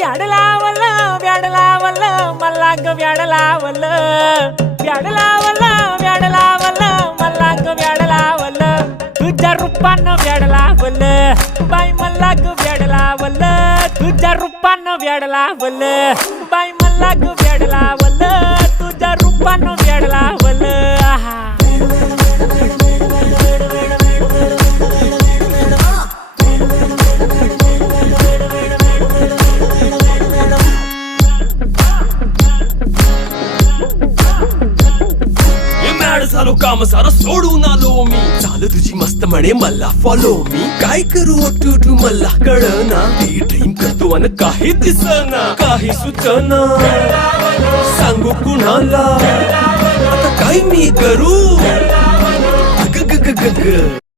व्याड लावलं व्याड लावलं मला ग व्याड लावलं व्याड लावलं व्याड लावलं मला ग व्याड लावलं तुझ्या रूपानं व्याड लावलं बाई मला ग व्याड लावलं तुझ्या रूपानं व्याड लावलं बाई मला ग व्याड लावलं तुझ्या रूपानं व्याड लावलं आहा झालो काम सारं सोडून आलो मी चाल तुझी मस्त म्हणे मला फॉलो मी काय करू टू मला कळना ती ड्रीम करतो अन काही दिसना काही सुचना सांगू कुणाला आता काय मी करू ग ग ग ग ग